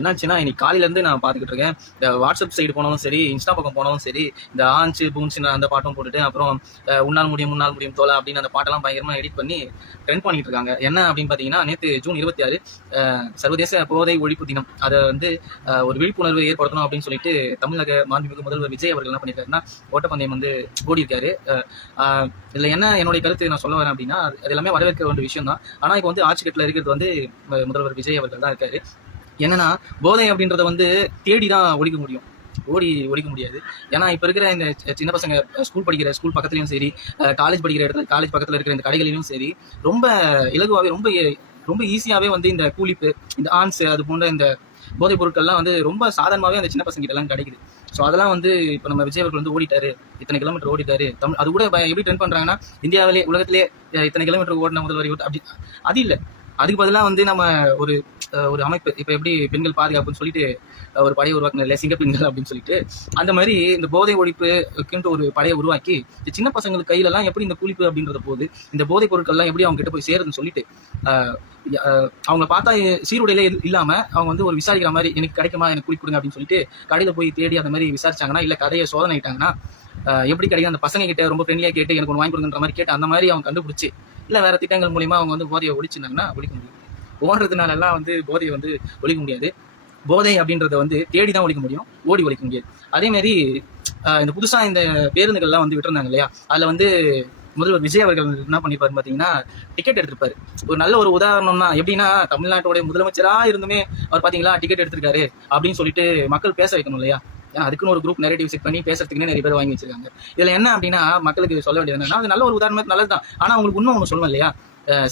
என்னாச்சுன்னா இன்னைக்கு காலையிலேருந்து நான் பார்த்துக்கிட்டு இருக்கேன். இந்த வாட்ஸ்அப் சைடு போனாலும் சரி, இன்ஸ்டா பக்கம் போனாலும் சரி, இந்த ஆன்ச்சு பூன்ச்சுன்னு அந்த பாட்டும் போட்டுட்டு, அப்புறம் உன்னால் முடியும் முன்னால் முடியும் தோழா அப்படின்னு அந்த பாட்டெல்லாம் பயங்கரமாக எடிட் பண்ணி ட்ரெண்ட் பண்ணிட்டு இருக்காங்க. என்ன அப்படின்னு பார்த்தீங்கன்னா, நேற்று ஜூன் 26 சர்வதேச போதை ஒழிப்பு தினம். அதை வந்து ஒரு விழிப்புணர்வு ஏற்படுத்தணும் அப்படின்னு சொல்லிட்டு தமிழக மாண்புமிகு முதல்வர் விஜய் அவர்கள் என்ன பண்ணியிருக்காருன்னா, ஓட்டப்பந்தயம் வந்து ஓடிருக்காரு. இதில் என்ன என்னுடைய கருத்து நான் சொல்ல வரேன் அப்படின்னா, அது எல்லாமே வரவேற்க வேண்டிய விஷயம் தான். ஆனால் இப்போ வந்து ஆட்சி கட்டில் இருக்கிறது வந்து முதல்வர் விஜய் அவர்கள் தான் இருக்காரு. என்னன்னா, போதை அப்படின்றத வந்து தேடி தான் ஒழிக்க முடியும், ஓடி ஒழிக்க முடியாது. ஏன்னா இப்போ இருக்கிற இந்த சின்ன பசங்க ஸ்கூல் பக்கத்துலையும் சரி, காலேஜ் படிக்கிற இடத்துல காலேஜ் பக்கத்தில் இருக்கிற இந்த கடைகளிலும் சரி, ரொம்ப இலகுவாகவே ரொம்ப ஈஸியாகவே வந்து இந்த கூலிப்பு, இந்த ஆன்ஸ், அது போன்ற இந்த போதைப் பொருட்கள்லாம் வந்து ரொம்ப சாதாரணமாகவே அந்த சின்ன பசங்க எல்லாம் கிடைக்குது. ஸோ அதெல்லாம் வந்து இப்போ நம்ம விஜய் அவர்கள் வந்து ஓடிட்டாரு, இத்தனை கிலோமீட்டர் ஓடிட்டாரு. அது கூட எப்படி ட்ரெண்ட் பண்ணுறாங்கன்னா, இந்தியாவிலே உலகத்திலே இத்தனை கிலோமீட்டர் ஓடின முதல்வர் அப்படி அது இல்லை. அதுக்கு பதிலாக வந்து நம்ம ஒரு அமைப்பு, இப்போ எப்படி பெண்கள் பாதுகாப்புன்னு சொல்லிட்டு ஒரு படையை உருவாக்குன இல்லையா, சிங்க பெண்கள் அப்படின்னு சொல்லிட்டு, அந்த மாதிரி இந்த போதை ஒழிப்புக்குன்ட்டு ஒரு படையை உருவாக்கி இந்த சின்ன பசங்களுக்கு கையிலலாம் எப்படி இந்த கூலிப்பு அப்படின்றத போது, இந்த போதைப் பொருட்கள்லாம் எப்படி அவங்க கிட்ட போய் சேருதுன்னு சொல்லிட்டு அவங்க பார்த்தா சீருடையிலே இல்லாமல் அவங்க வந்து ஒரு விசாரிக்கிற மாதிரி, எனக்கு கிடைக்குமா, எனக்கு கூலி கொடுங்க அப்படின்னு சொல்லிட்டு கடையில் போய் தேடி அந்த மாதிரி விசாரிச்சாங்கன்னா, இல்லை கடையை சோதனை ஆயிட்டாங்கன்னா எப்படி கிடைக்கும், அந்த பசங்க கிட்ட ரொம்ப ஃப்ரெண்ட்லியாக கேட்டு எனக்கு ஒன்று வாங்கி கொடுங்கன்ற மாதிரி கேட்டு அந்த மாதிரி அவங்க கண்டுபிடிச்சி, இல்லை வேறு திட்டங்கள் மூலிமா அவங்க வந்து போதையை ஒழிச்சிருந்தாங்கன்னா ஒழிக்க முடியும். ஓடுறதுனால எல்லாம் வந்து போதையை வந்து ஒழிக்க முடியாது. போதை அப்படின்றத வந்து தேடி தான் ஒழிக்க முடியும், ஓடி ஒழிக்க முடியாது. அதேமாரி இந்த புதுசாக இந்த பேருந்துகள்லாம் வந்து விட்டுருந்தாங்க இல்லையா, அதில் வந்து முதல்வர் விஜய் அவர்கள் என்ன பண்ணியிருப்பாரு பார்த்தீங்கன்னா, டிக்கெட் எடுத்திருப்பாரு. ஒரு நல்ல ஒரு உதாரணம்னா எப்படின்னா, தமிழ்நாட்டோடைய முதலமைச்சராக இருந்துமே அவர் பார்த்தீங்களா டிக்கெட் எடுத்திருக்காரு அப்படின்னு சொல்லிட்டு மக்கள் பேச வைக்கணும் இல்லையா. ஏன்னா அதுக்குன்னு ஒரு குரூப் நெரேட்டிவ் செட் பண்ணி பேசுறதுக்குன்னே நிறைய பேர் வாங்கி வச்சிருக்காங்க. இதில் என்ன அப்படின்னா, மக்களுக்கு சொல்ல வேண்டியது என்னன்னா, அது நல்ல ஒரு உதாரணம், நல்லது தான். ஆனால் உங்களுக்கு இன்னும் ஒன்று சொல்லணும் இல்லையா,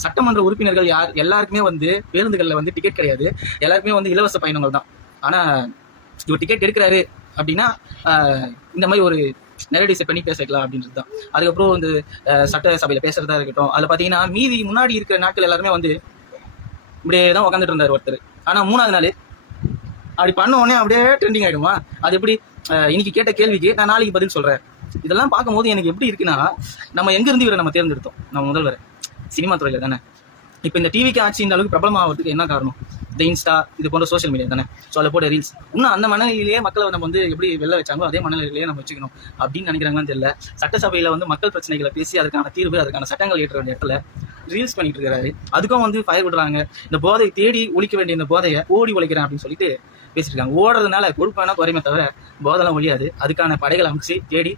சட்டமன்ற உறுப்பினர்கள் எல்லாருக்குமே வந்து பேருந்துகளில் வந்து டிக்கெட் கிடையாது, எல்லாருக்குமே வந்து இலவச பயணங்கள் தான். ஆனால் இவர் டிக்கெட் எடுக்கிறாரு அப்படின்னா இந்த மாதிரி ஒரு நேரடி செட் பண்ணி பேச வைக்கலாம் அப்படின்றது தான். அதுக்கப்புறம் இந்த சட்டசபையில் பேசுறதா இருக்கட்டும், அதில் பார்த்தீங்கன்னா மீதி முன்னாடி இருக்கிற நாட்கள் எல்லாருமே வந்து இப்படியே தான் உட்காந்துட்டு இருந்தார் ஒருத்தர். ஆனால் 3வது நாள் அப்படி பண்ண உடனே அப்படியே ட்ரெண்டிங் ஆகிடுமா. அது எப்படி, இன்னைக்கு கேட்ட கேள்விக்கு நான் நாளைக்கு பதில் சொல்கிறேன். இதெல்லாம் பார்க்கும்போது எனக்கு எப்படி இருக்குன்னா, நம்ம எங்கேருந்து இவரை நம்ம தேர்ந்தெடுத்தோம், நம்ம முதல்வர் சினிமா துறையில் தானே. இப்போ இந்த டிவிக்கு ஆட்சி இந்த அளவுக்கு பிரபலமாகிறதுக்கு என்ன காரணம், இந்த இன்ஸ்டா இது போன்ற சோஷியல் மீடியா தானே. ஸோ அதில் போட ரீல்ஸ், இன்னும் அந்த மனநிலையிலேயே மக்களை நம்ம வந்து எப்படி வெளில வச்சாங்களோ அதே மனநிலையிலேயே நம்ம வச்சுக்கணும் அப்படின்னு நினைக்கிறாங்கன்னு தெரியல. சட்டசபையில் வந்து மக்கள் பிரச்சனைகளை பேசி அதுக்கான தீர்வு, அதுக்கான சட்டங்கள் ஏற்ற வேண்டிய இடத்துல ரீல்ஸ் பண்ணிட்டு இருக்கிறாரு. அதுக்கும் வந்து ஃபயர் விடுறாங்க. இந்த போதை தேடி ஒழிக்க வேண்டிய இந்த போதையை ஓடி ஒழிக்கிறேன் அப்படின்னு சொல்லிட்டு பேசிட்டு இருக்காங்க. ஓடுறதுனால கொழுப்பானா குறையுமே தவிர போதெல்லாம் ஒழியாது. அதுக்கான படைகள் அமைச்சு தேடி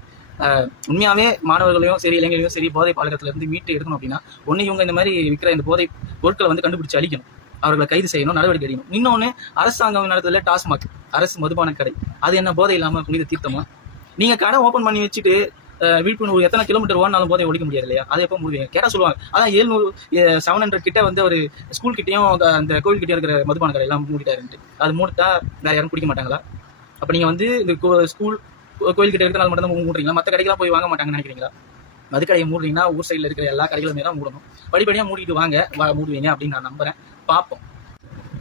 உண்மையாகவே மாணவர்களையும் சரி இளைஞர்களையும் சரி போதை பழக்கத்திலிருந்து மீட்டு எடுக்கணும் அப்படின்னா, ஒன்று இவங்க இந்த மாதிரி விற்கிற இந்த போதை பொருட்களை வந்து கண்டுபிடிச்சு அழிக்கணும், அவர்களை கைது செய்யணும், நடவடிக்கை எடுக்கணும். இன்னொன்று, அரசாங்கம் நடத்துல டாஸ்மாக் அரசு மதுபான கடை, அது என்ன போதை இல்லாமல் புனித தீர்த்தமா? நீங்கள் கடை ஓப்பன் பண்ணி வச்சுட்டு விழிப்புணர்வு எத்தனை கிலோமீட்டர் ஓடினாலும் போதை ஒழிக்க முடியாது இல்லையா. அதை எப்போ மூடுவீங்க கேட்டால் சொல்லுவாங்க, அதான் 700 கிட்ட வந்து ஒரு ஸ்கூல் கிட்டையும் அந்த கோவில் கிட்டே இருக்கிற மதுபான கடை எல்லாம் மூடிட்டாருன்ட்டு. அது மூடிட்டா வேறு யாரும் குடிக்க மாட்டாங்களா? அப்போ நீங்கள் வந்து இந்த ஸ்கூல் கோயில் கிட்ட இருக்கிறனால மட்டும் தான் மூடுறீங்களா? மற்ற கடைக்கெல்லாம் போய் வாங்க மாட்டாங்கன்னு நினைக்கிறீங்களா? மதுக்கடையை மூடுறீங்கன்னா ஊர் சைடில் இருக்கிற எல்லா கடைகளுமே தான் மூடணும். படிப்படியாக மூடிட்டு வாங்க மூடுவீங்க அப்படின்னு நான் நம்புறேன். பார்ப்போம்.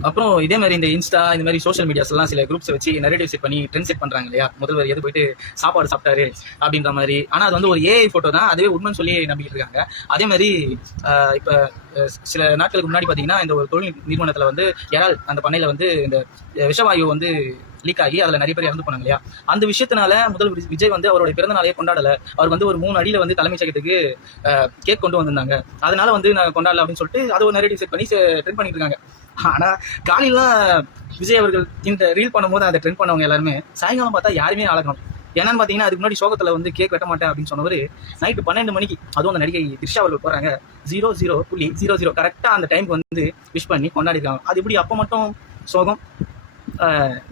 அப்புறம் இதே மாதிரி இந்த இன்ஸ்டா இந்த மாதிரி சோஷியல் மீடியாஸ் எல்லாம் சில குரூப்ஸை வச்சு நெரேட்டிவ் செட் பண்ணி ட்ரெண்ட் செட் பண்ணுறாங்க இல்லையா, முதல்வர் எது போயிட்டு சாப்பாடு சாப்பிட்டாரு அப்படின்ற மாதிரி. ஆனால் அது வந்து ஒரு ஏஐ ஃபோட்டோ தான், அதுவே உண்மைன்னு சொல்லி நம்பிக்கிட்டு இருக்காங்க. அதே மாதிரி இப்போ சில நாட்களுக்கு முன்னாடி பார்த்தீங்கன்னா, இந்த ஒரு தொழில் நிறுவனத்தில் வந்து இறால் அந்த பண்ணையில் வந்து இந்த விஷவாயு வந்து லீக் ஆகி அதில் நிறைய பேர் இறந்து போனாங்க இல்லையா. அந்த விஷயத்தினால முதல்வர் விஜய் வந்து அவருடைய பிறந்த நாளையே கொண்டாடலை. அவர் வந்து ஒரு 3 அடியில் வந்து தலைமைச் செயலகத்துக்கு கேக் கொண்டு வந்திருந்தாங்க. அதனால வந்து நான் கொண்டாடல அப்படின்னு சொல்லிட்டு அதை ஒரு நெரேட்டிவ் செட் பண்ணி ட்ரெண்ட் பண்ணிட்டு இருக்காங்க. ஆனால் காலையிலாம் விஜய் அவர்கள் இந்த ரீல் பண்ணும்போது அதை ட்ரெண்ட் பண்ணவங்க எல்லாருமே சாயங்காலம் பார்த்தா யாருமே அழகணும். என்னன்னு பார்த்தீங்கன்னா, அதுக்கு முன்னாடி சோகத்தில் வந்து கேக் வெட்ட மாட்டேன் அப்படின்னு சொன்னவர் நைட்டு 12 மணிக்கு, அதுவும் அந்த நடிகை த்ரிஷா அவர்கள் போகிறாங்க 00.00 கரெக்டாக அந்த டைமுக்கு வந்து விஷ் பண்ணி கொண்டாடிருக்காங்க. அது எப்படி அப்போ மட்டும் சோகம்,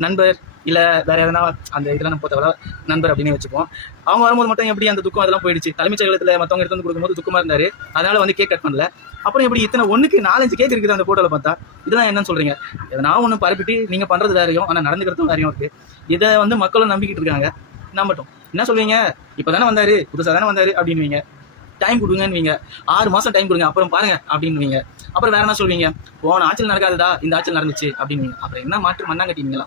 நண்பர் இல்லை வேற எதனா அந்த இதெல்லாம் நம்ம போத்தவள நண்பர் அப்படின்னு வச்சுப்போம். அவங்க வரும்போது மட்டும் எப்படி அந்த துக்கம் அதெல்லாம் போயிடுச்சு. தலைமைச் செயலகத்தில் மற்றவங்க எடுத்து வந்து கொடுக்கும்போது துக்கமாக இருந்தார், அதனால வந்து கேக் கட் பண்ணல. அப்புறம் எப்படி இத்தனை 1க்கு 4-5 கேக் இருக்குது அந்த போட்டோவில் பார்த்தா? இதெல்லாம் என்னன்னு சொல்றீங்க? எதனா ஒன்று பரப்பிட்டு நீங்கள் பண்ணுறது வேறையும் ஆனால் நடந்துக்கிறதும் வேறையும் இருக்குது. இதை வந்து மக்களும் நம்பிக்கிட்டு இருக்காங்க. நம்பட்டும். என்ன சொல்வீங்க, இப்போ தானே வந்தார், புதுசாக தானே வந்தார் அப்படின்வீங்க. டைம் கொடுங்கன்னுவீங்க, 6 மாதம் டைம் கொடுங்க அப்புறம் பாருங்க அப்படின்வீங்க. அப்புறம் வேற என்ன சொல்வீங்க, போன ஆட்சியில் நடக்காததா இந்த ஆட்சியில் நடந்துச்சு அப்படின்வீங்க. அப்புறம் என்ன மாற்று மண்ணாங்கட்டிங்களா?